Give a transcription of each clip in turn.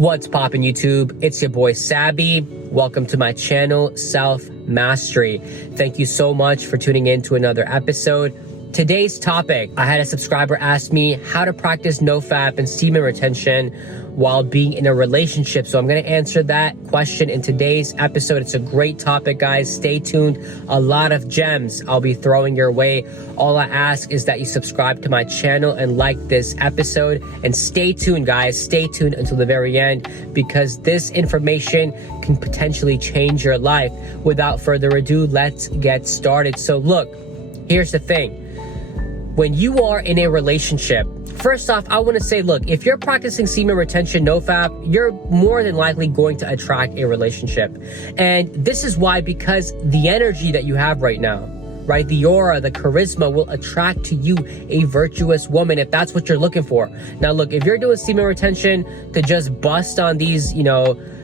What's poppin' YouTube? It's your boy Sabby. Welcome to my channel, Self Mastery. Thank you so much for tuning in to another episode. Today's topic, I had a subscriber ask me how to practice NoFap and semen retention while being in a relationship. So I'm going to answer that question in today's episode. It's a great topic, guys. Stay tuned. A lot of gems I'll be throwing your way. All I ask is that you subscribe to my channel and like this episode. And stay tuned, guys. Stay tuned until the very end because this information can potentially change your life. Without further ado, let's get started. So look, here's the thing. When you are in a relationship, first off, I want to say, look, if you're practicing semen retention, NoFap, you're more than likely going to attract a relationship. And this is why, because the energy that you have right now, right, the aura, the charisma will attract to you a virtuous woman if that's what you're looking for. Now, look, if you're doing semen retention to just bust on these,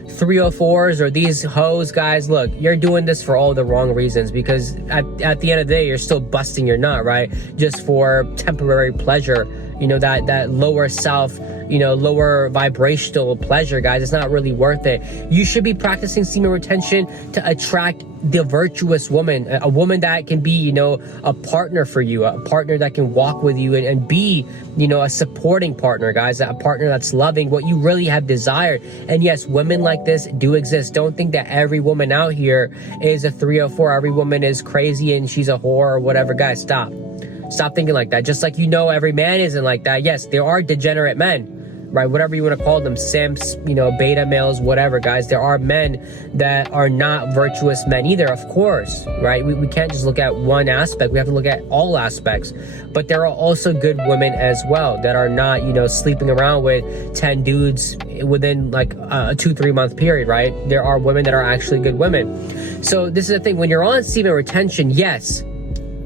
304s or these hoes, guys, look, you're doing this for all the wrong reasons because at the end of the day, you're still busting your nut, right? Just for temporary pleasure, that lower self, lower vibrational pleasure, guys. It's not really worth it. You should be practicing semen retention to attract the virtuous woman, a woman that can be, a partner for you, a partner that can walk with you and be, a supporting partner, guys, a partner that's loving what you really have desired. And yes, women like this do exist. Don't think that every woman out here is a 304. Every woman is crazy and she's a whore or whatever. Guys, stop thinking like that. Just like, every man isn't like that. Yes, there are degenerate men, right? Whatever you want to call them, simps, beta males, whatever, guys. There are men that are not virtuous men either, of course, right? We can't just look at one aspect. We have to look at all aspects. But there are also good women as well that are not, sleeping around with 10 dudes within like a 2-3 month period, right? There are women that are actually good women. So this is the thing. When you're on semen retention, yes,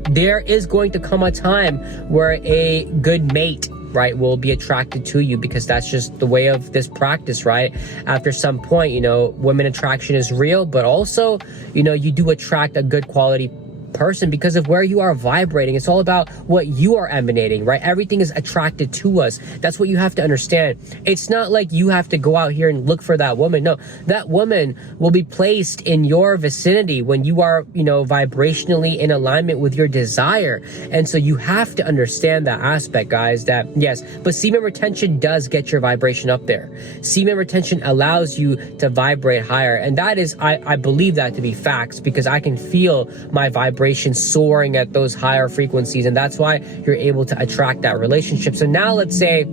there is going to come a time where a good mate, right, will be attracted to you because that's just the way of this practice, right? After some point, women attraction is real, but also, you do attract a good quality person because of where you are vibrating. It's all about what you are emanating, right? Everything is attracted to us. That's what you have to understand. It's not like you have to go out here and look for that woman. No, that woman will be placed in your vicinity when you are, vibrationally in alignment with your desire. And so you have to understand that aspect, guys, that yes, but semen retention does get your vibration up there. Semen retention allows you to vibrate higher. And that is, I believe that to be facts because I can feel my vibration soaring at those higher frequencies, and that's why you're able to attract that relationship. So now let's say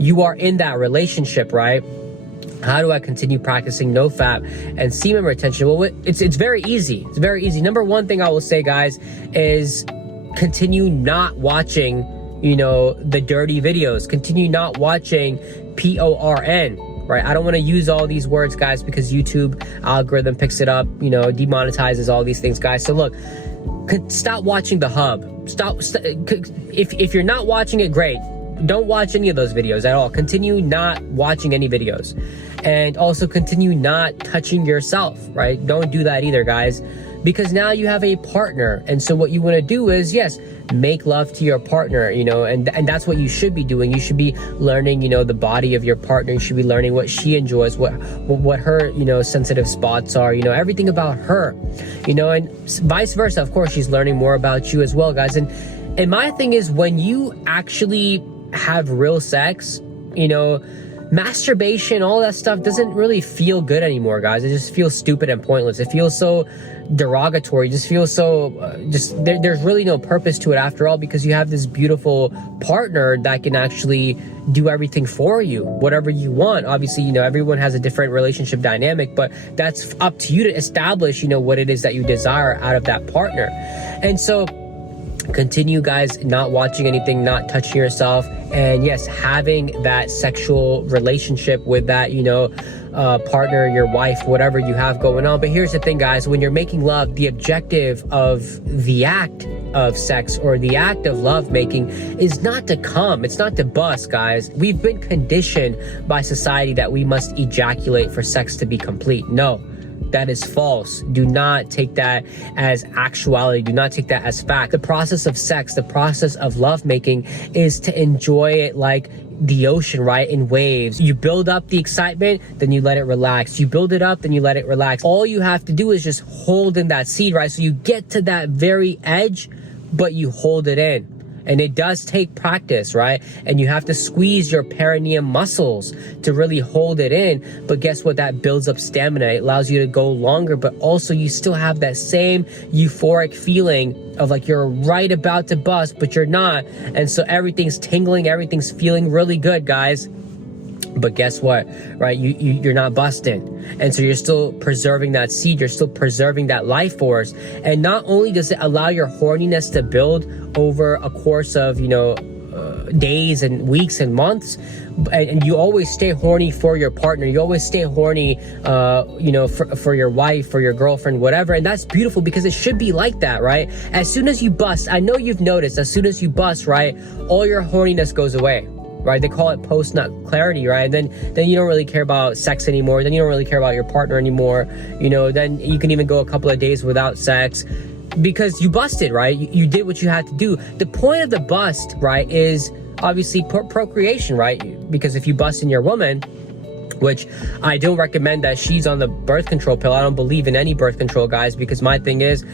you are in that relationship, right? How do I continue practicing NoFap and semen retention? Well, it's very easy. It's very easy. Number one thing I will say, guys, is continue not watching, the dirty videos. Continue not watching porn. Right? I don't want to use all these words, guys, because YouTube algorithm picks it up, demonetizes all these things, guys. So look, stop watching the hub. Stop. If you're not watching it, great. Don't watch any of those videos at all. Continue not watching any videos. And also continue not touching yourself, right? Don't do that either, guys, because now you have a partner. And so what you want to do is, yes, make love to your partner, and that's what you should be doing. You should be learning, the body of your partner. You should be learning what she enjoys, what her, sensitive spots are, everything about her, and vice versa. Of course, she's learning more about you as well, guys. And my thing is, when you actually have real sex, masturbation, all that stuff doesn't really feel good anymore, guys. It just feels stupid and pointless. It feels so derogatory. It just feels so there's really no purpose to it after all, because you have this beautiful partner that can actually do everything for you, whatever you want. Obviously, everyone has a different relationship dynamic, but that's up to you to establish, what it is that you desire out of that partner. And so continue, guys, not watching anything, not touching yourself, and yes, having that sexual relationship with that, partner, your wife, whatever you have going on. But here's the thing, guys, when you're making love, the objective of the act of sex or the act of love making is not to come. It's not to bust, guys. We've been conditioned by society that we must ejaculate for sex to be complete. No. That is false. Do not take that as actuality. Do not take that as fact. The process of sex, the process of lovemaking is to enjoy it like the ocean, right, in waves. You build up the excitement, then you let it relax. You build it up, then you let it relax. All you have to do is just hold in that seed, right? So you get to that very edge, but you hold it in. And it does take practice, right? And you have to squeeze your perineum muscles to really hold it in. But guess what? That builds up stamina. It allows you to go longer, but also you still have that same euphoric feeling of like you're right about to bust, but you're not. And so everything's tingling, everything's feeling really good, guys. But guess what, right? You're not busting. And so you're still preserving that seed. You're still preserving that life force. And not only does it allow your horniness to build over a course of, days and weeks and months, and you always stay horny for your partner. You always stay horny, for your wife, for your girlfriend, whatever. And that's beautiful because it should be like that, right? As soon as you bust, I know you've noticed, as soon as you bust, right, all your horniness goes away. Right? They call it post-nut clarity, right? And then you don't really care about sex anymore. Then you don't really care about your partner anymore. Then you can even go a couple of days without sex because you busted, right? You did what you had to do. The point of the bust, right, is obviously procreation, right? Because if you bust in your woman, which I don't recommend that she's on the birth control pill. I don't believe in any birth control, guys, because my thing is,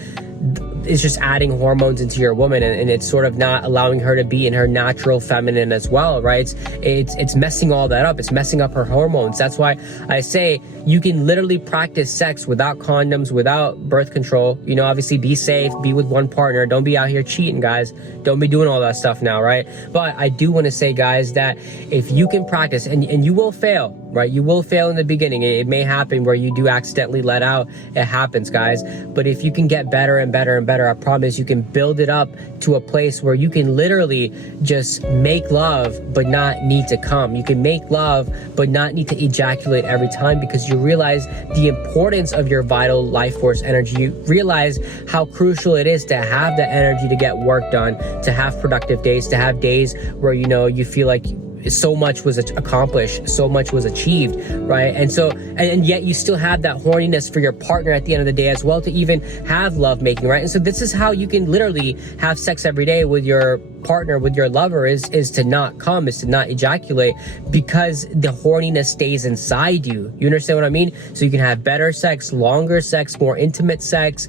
it's just adding hormones into your woman, and it's sort of not allowing her to be in her natural feminine as well, right? It's messing all that up. It's messing up her hormones. That's why I say you can literally practice sex without condoms, without birth control. Obviously be safe, be with one partner. Don't be out here cheating, guys. Don't be doing all that stuff now, right? But I do want to say, guys, that if you can practice, and you will fail, right? You will fail in the beginning. It may happen where you do accidentally let out. It happens, guys. But if you can get better and better and better, I promise you can build it up to a place where you can literally just make love but not need to come. You can make love but not need to ejaculate every time, because you realize the importance of your vital life force energy. You realize how crucial it is to have the energy to get work done, to have productive days, to have days where you feel like so much was accomplished, so much was achieved, right? And so, and yet you still have that horniness for your partner at the end of the day as well, to even have love making, right? And so this is how you can literally have sex every day with your partner, with your lover, is to not come, is to not ejaculate, because the horniness stays inside you. You understand what I mean? So you can have better sex, longer sex, more intimate sex,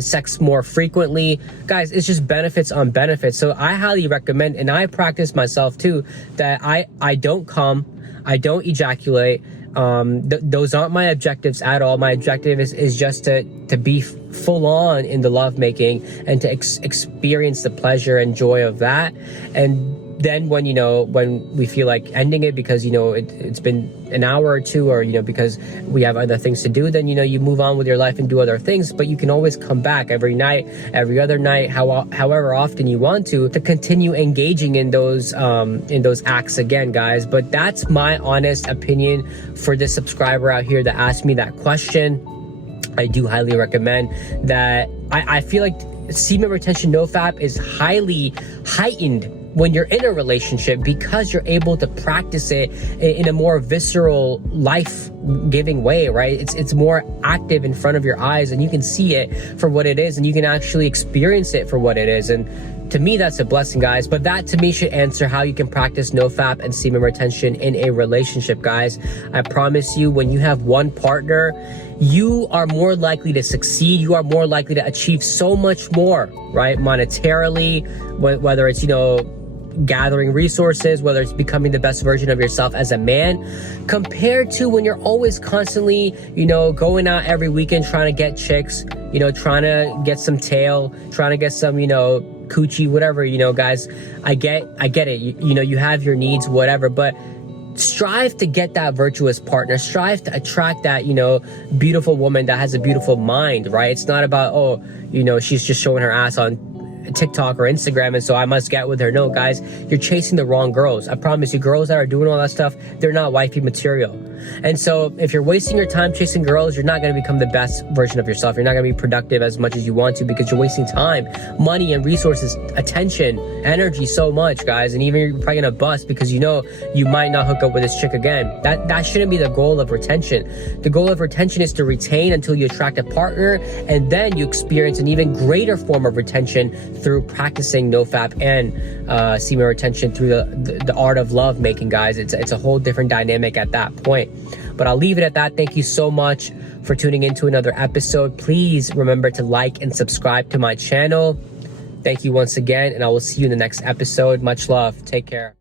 sex more frequently. Guys, it's just benefits on benefits. So I highly recommend, and I practice myself too, that I don't come, I don't ejaculate. Those aren't my objectives at all. My objective is just to be full on in the lovemaking and to experience the pleasure and joy of that. And then when we feel like ending it because it's been an hour or two, or because we have other things to do, then you move on with your life and do other things. But you can always come back every night, every other night, however often you want to continue engaging in those acts again, guys. But that's my honest opinion for this subscriber out here that asked me that question. I do highly recommend that. I feel like semen retention NoFap is highly heightened when you're in a relationship, because you're able to practice it in a more visceral, life-giving way, right? It's more active in front of your eyes, and you can see it for what it is, and you can actually experience it for what it is. And to me, that's a blessing, guys. But that, to me, should answer how you can practice NoFap and semen retention in a relationship, guys. I promise you, when you have one partner, you are more likely to succeed. You are more likely to achieve so much more, right? Monetarily, whether it's, gathering resources, whether it's becoming the best version of yourself as a man, compared to when you're always constantly, going out every weekend trying to get chicks, trying to get some tail, trying to get some, coochie, whatever, guys. I get it. You have your needs, whatever, but strive to get that virtuous partner. Strive to attract that, beautiful woman that has a beautiful mind, right? It's not about, she's just showing her ass on TikTok or Instagram, and so I must get with her. No, guys, you're chasing the wrong girls. I promise you, girls that are doing all that stuff, they're not wifey material. And so if you're wasting your time chasing girls, you're not going to become the best version of yourself. You're not going to be productive as much as you want to, because you're wasting time, money, and resources, attention, energy, so much, guys. And even you're probably going to bust because you know you might not hook up with this chick again. That shouldn't be the goal of retention. The goal of retention is to retain until you attract a partner, and then you experience an even greater form of retention through practicing NoFap and semen retention through the art of love making, guys. It's a whole different dynamic at that point. But I'll leave it at that. Thank you so much for tuning into another episode. Please remember to like and subscribe to my channel. Thank you once again, and I will see you in the next episode. Much love. Take care.